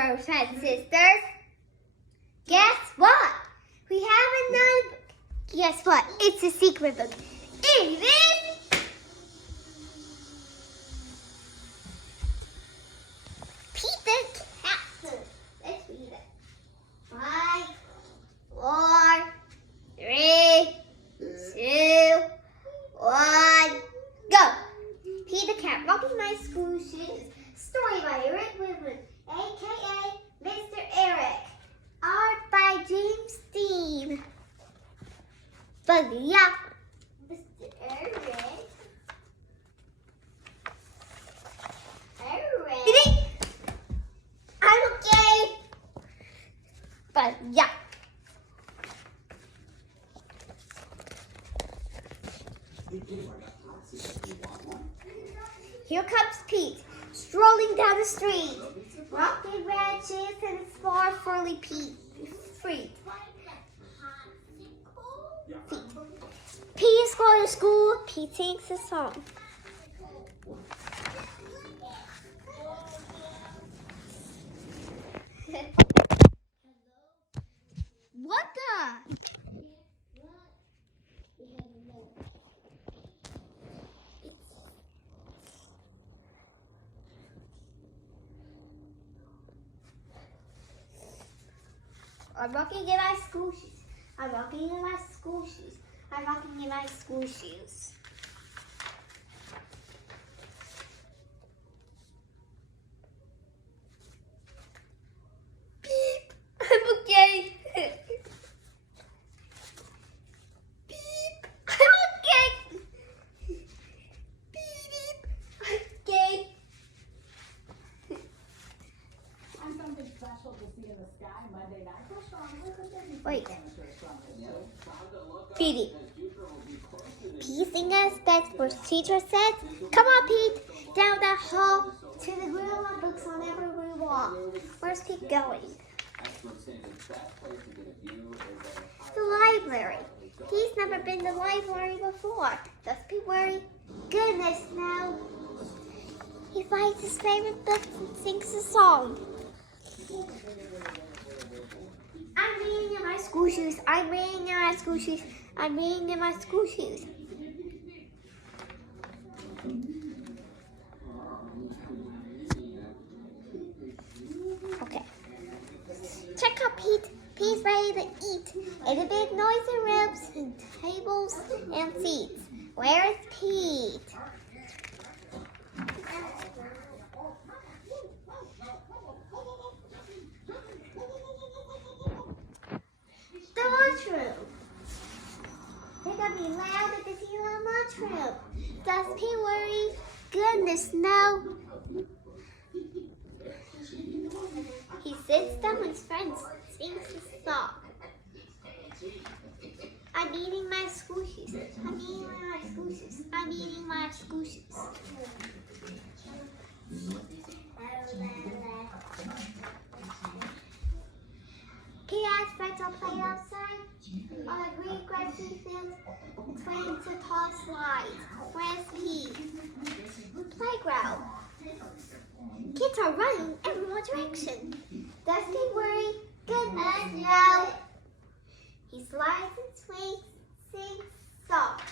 brothers and sisters. Guess what? We have another book. Guess what? It's a secret book. It is Pete the Cat. Let's read it. 5, 4, 3, 2, 1, go. Pete the Cat rocking my school shoes. Story by Eric Whitman, a.k.a. Mr. Eric. Art by James Dean. But yeah, Mr. Eric. I'm okay. But yeah. Here comes Pete, strolling down the street. Rocky branches and small furry feet. Pete is going to school. Pete sings a song. What the? I'm walking in my school shoes. I'm walking in my school shoes. I'm walking in my school shoes. Beep. I'm okay. Beep. I'm okay. Beep. I'm okay. I'm something special to see in the sky Monday night. Wait. Petey. Pete sing as best first teacher said, "Come on, Pete, down that hall to the room of books on every wall." Where's Pete going? The library. Pete's never been to the library before. Does Pete worry? Goodness, no. He finds his favorite books and sings a song. I'm reading in my school shoes. I'm reading in my school shoes. I'm reading in my school shoes. Okay. Check out Pete. Pete's ready to eat. It's a big noisy rooms and tables and seats. Where is Pete? The lunchroom. They're gonna be loud at the lunchroom. Does Pete worry? Goodness, no. He sits down with his friends, sings a song. I'm eating my school shoes. I'm eating my school shoes. I'm eating my school shoes. Pete has friends all play outside on a green grassy field between two tall slides. Where's Pete? Playground. Kids are running in one direction. Does Pete worry? Goodness, no. He slides and swings, sings songs.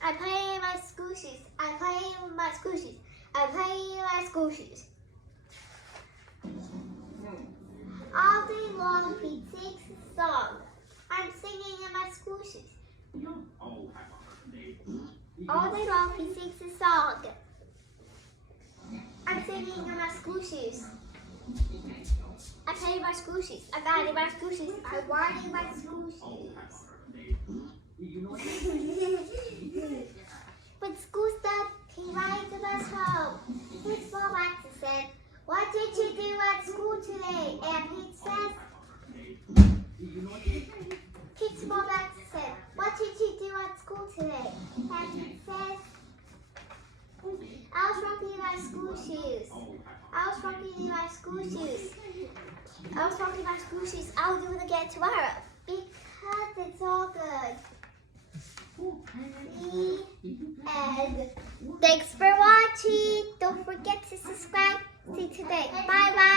I'm playing in my school shoes. I'm playing with my school shoes. I'm playing in my school shoes. All day long, Pete sings a song. I'm singing in my school shoes. All day long, he sings a song. I'm singing in my school shoes. I'm playing my school shoes. I'm riding my school shoes. I'm riding my school shoes. When school's done, he rides the bus home. His mom asks and said, "What did you do at school today?" And Pete says, Pete's mom asks and said, "What did you do at school today?" And Pete says, "I was walking in my school shoes. I was walking in my school shoes. I was walking in my school shoes. I'll do it again tomorrow because it's all good." And thanks for watching. Don't forget to subscribe. See you today. Bye bye.